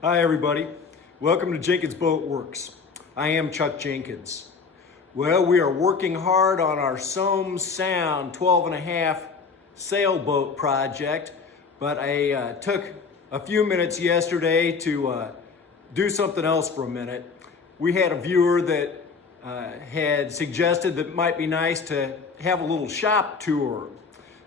Hi everybody, welcome to Jenkins Boat Works. I am Chuck Jenkins. Well, we are working hard on our Somme Sound 12.5 sailboat project, but I took a few minutes yesterday to do something else for a minute. We had a viewer that had suggested that it might be nice to have a little shop tour.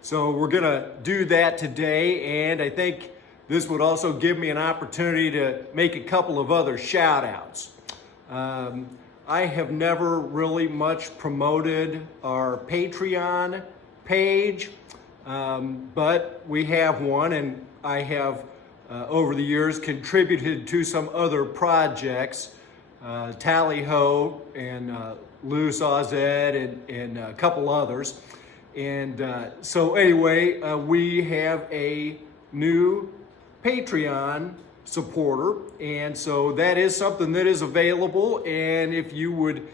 So we're gonna do that today, and I think this would also give me an opportunity to make a couple of other shout outs. I have never really much promoted our Patreon page, but we have one, and I have over the years contributed to some other projects, Tally Ho and Lou Sawzed and a couple others. And so anyway, we have a new Patreon supporter, and so that is something that is available, and if you would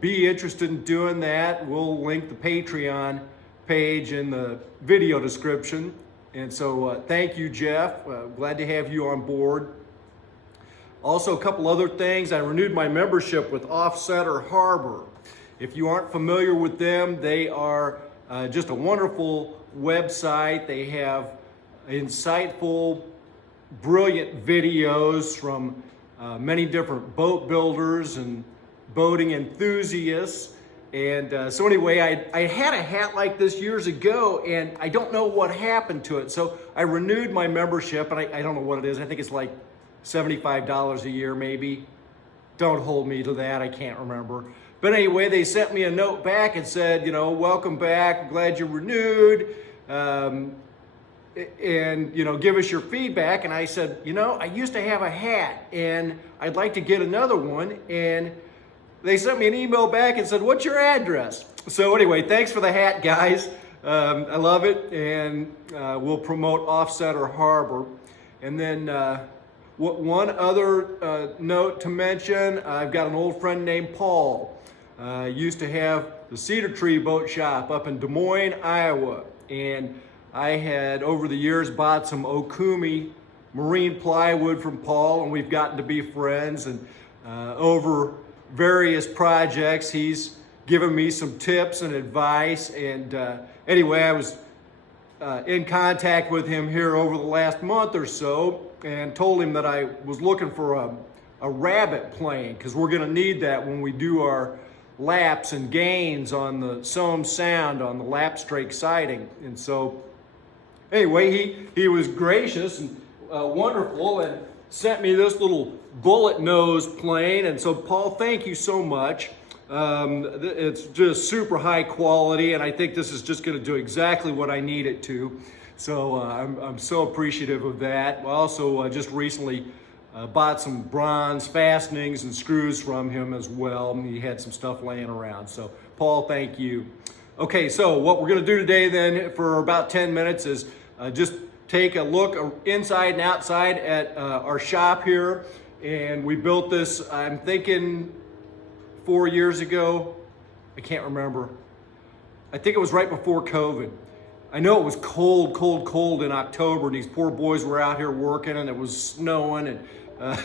be interested in doing that, we'll link the Patreon page in the video description. And so thank you, Jeff. Glad to have you on board. Also, a couple other things. I renewed my membership with Offsetter Harbor. If you aren't familiar with them, they are just a wonderful website. They have insightful, brilliant videos from many different boat builders and boating enthusiasts. And so anyway, I had a hat like this years ago, and I don't know what happened to it. So I renewed my membership, and I don't know what it is. I think it's like $75 a year, maybe. Don't hold me to that, I can't remember. But anyway, they sent me a note back and said, welcome back, glad you renewed. And give us your feedback. And I said, I used to have a hat and I'd like to get another one. And they sent me an email back and said, what's your address? So anyway, thanks for the hat, guys. I love it, and we'll promote Offsetter Harbor. And then one other note to mention, I've got an old friend named Paul. Used to have the Cedar Tree Boat Shop up in Des Moines, Iowa. And I had, over the years, bought some Okumi marine plywood from Paul, and we've gotten to be friends. And over various projects, he's given me some tips and advice. And anyway, I was in contact with him here over the last month or so, and told him that I was looking for a rabbit plane, because we're going to need that when we do our laps and gains on the Somme Sound on the lap strake siding. And so anyway, he was gracious and wonderful, and sent me this little bullet nose plane. And so Paul, thank you so much. It's just super high quality, and I think this is just going to do exactly what I need it to. So I'm so appreciative of that. I also just recently bought some bronze fastenings and screws from him as well. He had some stuff laying around. So Paul, thank you. Okay, so what we're going to do today then for about 10 minutes is just take a look inside and outside at our shop here. And we built this, I'm thinking 4 years ago. I can't remember. I think it was right before COVID. I know it was cold in October, and these poor boys were out here working, and it was snowing, and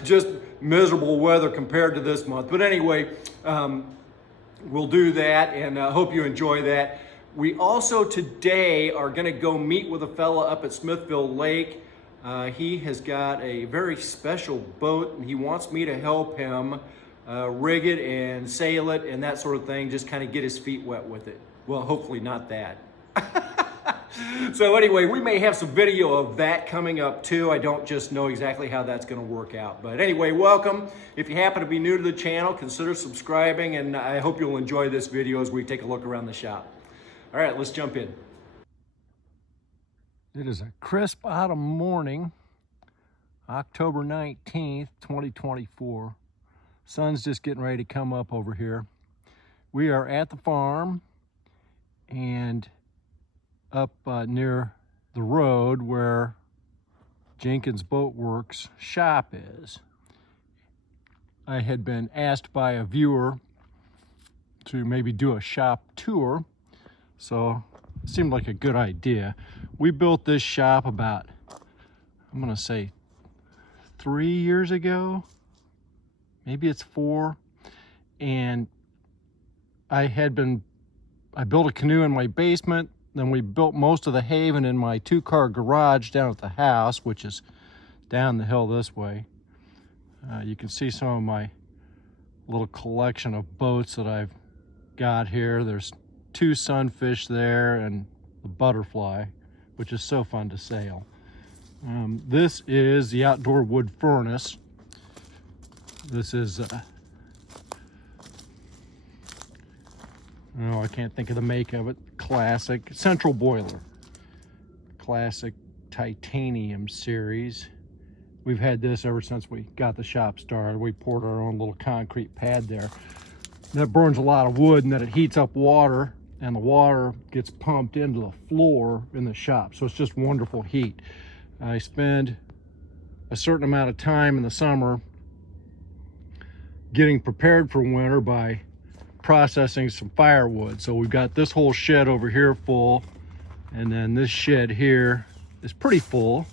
just miserable weather compared to this month. But anyway, we'll do that, and I hope you enjoy that. We also today are going to go meet with a fella up at Smithville Lake. He has got a very special boat, and he wants me to help him rig it and sail it and that sort of thing, just kind of get his feet wet with it. Well, hopefully not that. So anyway, we may have some video of that coming up too. I don't just know exactly how that's going to work out. But anyway, welcome. If you happen to be new to the channel, consider subscribing, and I hope you'll enjoy this video as we take a look around the shop. All right, let's jump in. It is a crisp autumn morning, October 19th, 2024. Sun's just getting ready to come up over here. We are at the farm and up near the road where Jenkins Boat Works shop is. I had been asked by a viewer to maybe do a shop tour, so it seemed like a good idea. We built this shop about, I'm gonna say 3 years ago, maybe it's 4, and I built a canoe in my basement. Then we built most of the haven in my 2-car garage down at the house, which is down the hill this way. You can see some of my little collection of boats that I've got here. There's 2 sunfish there and a butterfly, which is so fun to sail. This is the outdoor wood furnace. This is oh, I can't think of the make of it. Classic central boiler. Classic titanium series. We've had this ever since we got the shop started. We poured our own little concrete pad there. That burns a lot of wood, and then it heats up water, and the water gets pumped into the floor in the shop. So it's just wonderful heat. I spend a certain amount of time in the summer getting prepared for winter by processing some firewood. So we've got this whole shed over here full, and then this shed here is pretty full.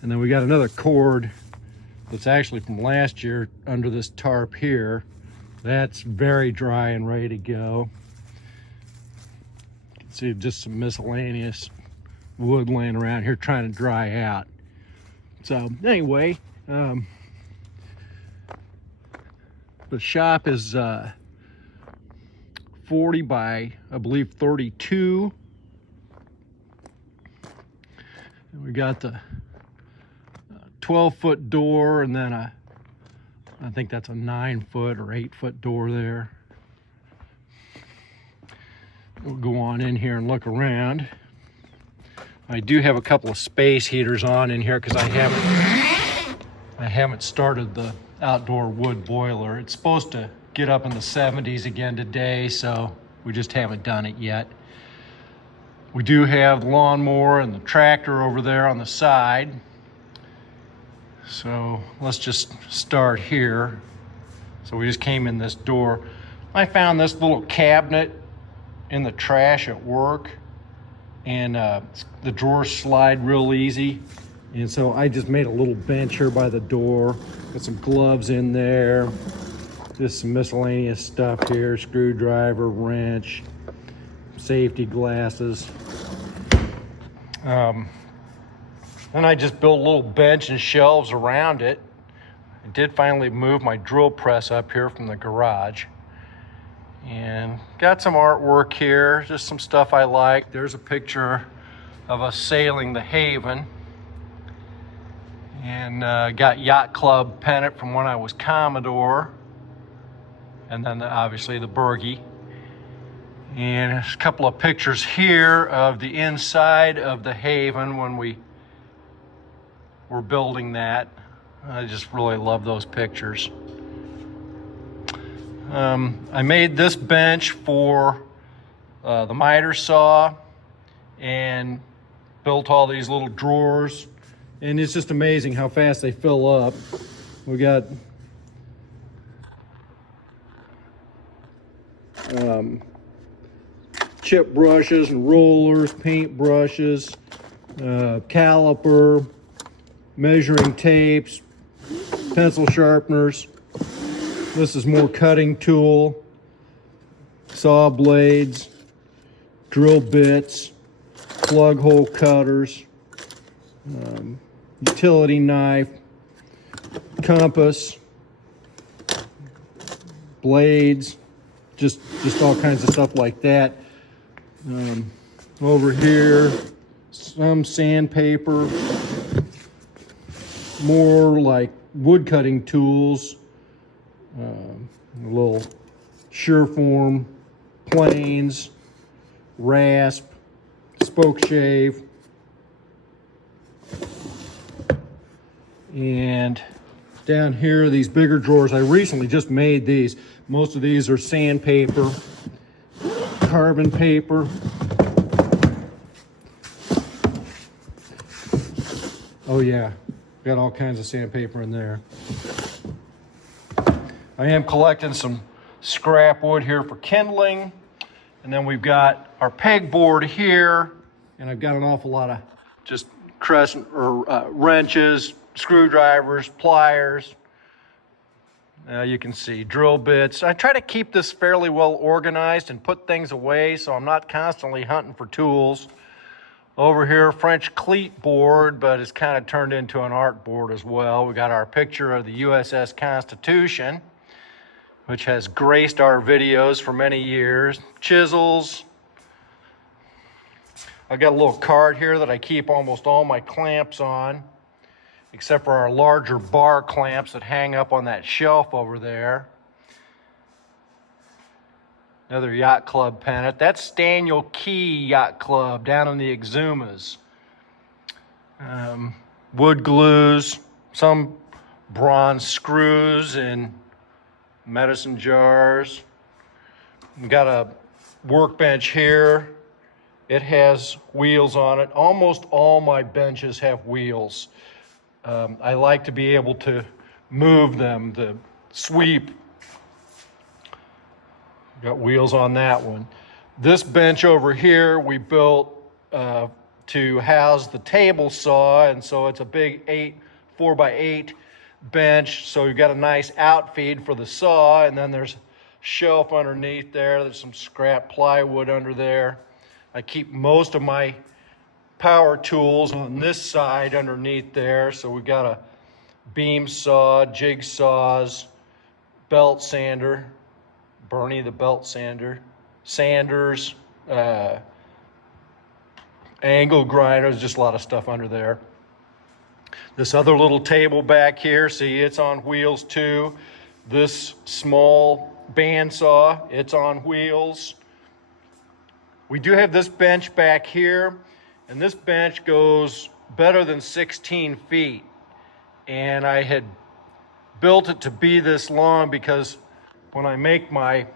And then we got another cord that's actually from last year under this tarp here. That's very dry and ready to go. You can see just some miscellaneous wood laying around here trying to dry out. So anyway, the shop is 40 by, I believe, 32. And we got the 12-foot door, and then I think that's a 9-foot or 8-foot door there. We'll go on in here and look around. I do have a couple of space heaters on in here because I haven't started the outdoor wood boiler. It's supposed to get up in the 70s again today, so we just haven't done it yet. We do have the lawnmower and the tractor over there on the side. So let's just start here. So we just came in this door. I found this little cabinet in the trash at work, and the drawers slide real easy. And so I just made a little bench here by the door. Got some gloves in there. Just some miscellaneous stuff here. Screwdriver, wrench, safety glasses. Then I just built a little bench and shelves around it. I did finally move my drill press up here from the garage. And got some artwork here, just some stuff I like. There's a picture of us sailing the Haven. And got Yacht Club pennant from when I was Commodore. And then obviously the Bergie. And there's a couple of pictures here of the inside of the Haven when we were building that. I just really love those pictures. I made this bench for the miter saw and built all these little drawers, and it's just amazing how fast they fill up. We got chip brushes and rollers, paint brushes, caliper, measuring tapes, pencil sharpeners. This is more cutting tool, saw blades, drill bits, plug hole cutters, utility knife, compass, blades, just all kinds of stuff like that. Over here, some sandpaper, more like wood cutting tools, a little Sureform planes, rasp, spoke shave, and down here these bigger drawers. I recently just made these. Most of these are sandpaper, carbon paper, oh yeah, got all kinds of sandpaper in there. I am collecting some scrap wood here for kindling, and then we've got our pegboard here, and I've got an awful lot of just crescent or wrenches, screwdrivers, pliers. You can see drill bits. I try to keep this fairly well organized and put things away so I'm not constantly hunting for tools. Over here, French cleat board, but it's kind of turned into an art board as well. We got our picture of the USS Constitution, which has graced our videos for many years. Chisels. I got a little card here that I keep almost all my clamps on, except for our larger bar clamps that hang up on that shelf over there. Another Yacht Club pennant. That's Staniel Key Yacht Club down in the Exumas. Wood glues, some bronze screws and medicine jars. We got a workbench here. It has wheels on it. Almost all my benches have wheels. I like to be able to move them, the sweep. Got wheels on that one. This bench over here we built to house the table saw, and so it's a big 4x8 bench. So you've got a nice outfeed for the saw, and then there's a shelf underneath there. There's some scrap plywood under there. I keep most of my power tools on this side underneath there. So we've got a beam saw, jigsaws, belt sander, Bernie the belt sander, sanders, angle grinders, just a lot of stuff under there. This other little table back here, see, it's on wheels too. This small bandsaw, it's on wheels. We do have this bench back here, and this bench goes better than 16 feet. And I had built it to be this long because when I make my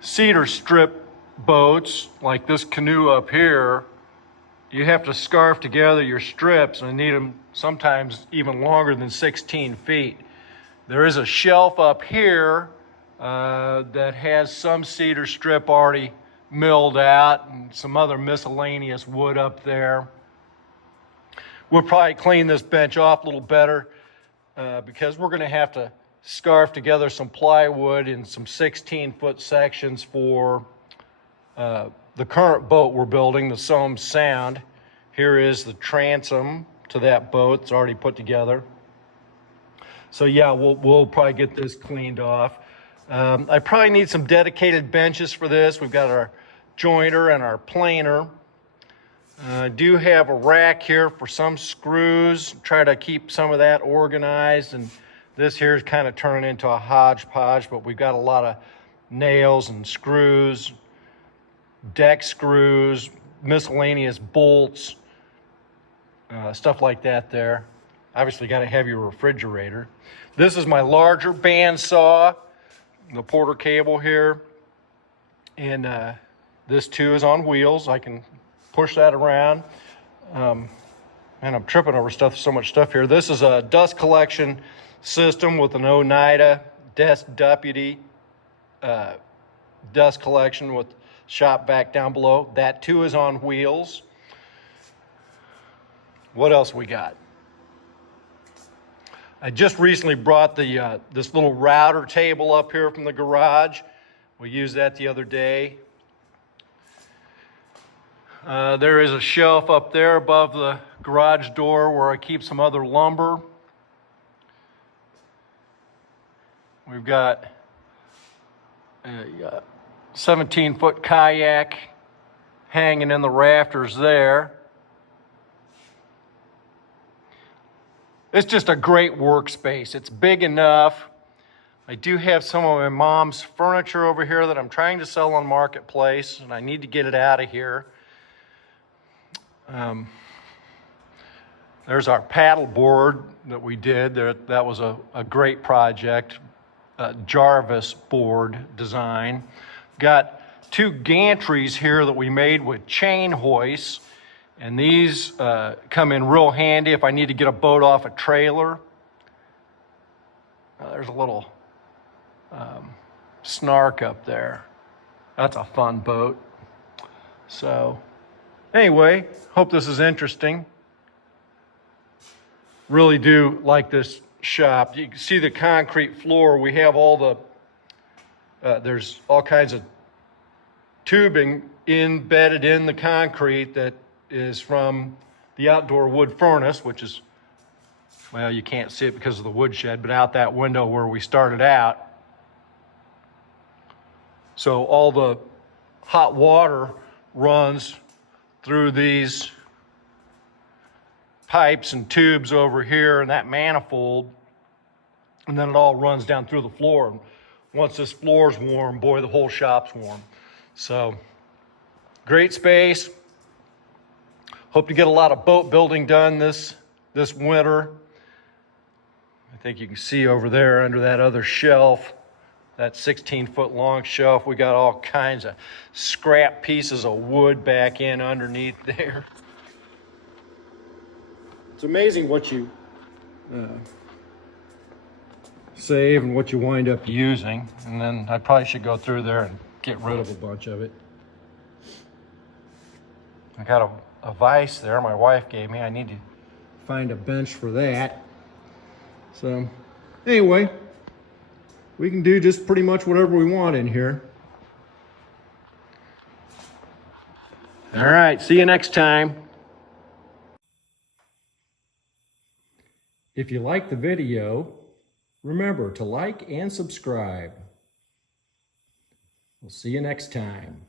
cedar strip boats, like this canoe up here, you have to scarf together your strips, and I need them sometimes even longer than 16 feet. There is a shelf up here that has some cedar strip already milled out and some other miscellaneous wood up there. We'll probably clean this bench off a little better because we're going to have to scarf together some plywood in some 16-foot sections for the current boat we're building, the Somes Sound. Here is the transom to that boat. It's already put together. So yeah, we'll probably get this cleaned off. I probably need some dedicated benches for this. We've got our jointer and our planer. I do have a rack here for some screws. Try to keep some of that organized, and this here is kind of turning into a hodgepodge, but we've got a lot of nails and screws, deck screws, miscellaneous bolts, stuff like that there. Obviously got to have your refrigerator. This is my larger bandsaw, the Porter cable here, and this too is on wheels. I can push that around. And I'm tripping over so much stuff here. This is a dust collection system with an Oneida Desk Deputy dust collection with shop vac down below. That too is on wheels. What else we got? I just recently brought the this little router table up here from the garage. We used that the other day. There is a shelf up there above the garage door where I keep some other lumber. We've got a 17-foot kayak hanging in the rafters there. It's just a great workspace. It's big enough. I do have some of my mom's furniture over here that I'm trying to sell on Marketplace, and I need to get it out of here. There's our paddle board that we did. That was a great project. Jarvis board design. Got two gantries here that we made with chain hoists, and these come in real handy if I need to get a boat off a trailer. There's a little snark up there. That's a fun boat. So anyway, hope this is interesting. really do like this shop. You can see the concrete floor. We have all the, there's all kinds of tubing embedded in the concrete that is from the outdoor wood furnace, which is, well, you can't see it because of the woodshed, but out that window where we started out. So all the hot water runs through these pipes and tubes over here and that manifold, and then it all runs down through the floor. And once this floor's warm, boy, the whole shop's warm. So great space. Hope to get a lot of boat building done this winter. I think you can see over there under that other shelf, that 16-foot long shelf, we got all kinds of scrap pieces of wood back in underneath there. It's amazing what you save and what you wind up using. And then I probably should go through there and get rid of a bunch of it. I got a vise there my wife gave me. I need to find a bench for that. So anyway, we can do just pretty much whatever we want in here. All right, see you next time. If you like the video, remember to like and subscribe. We'll see you next time.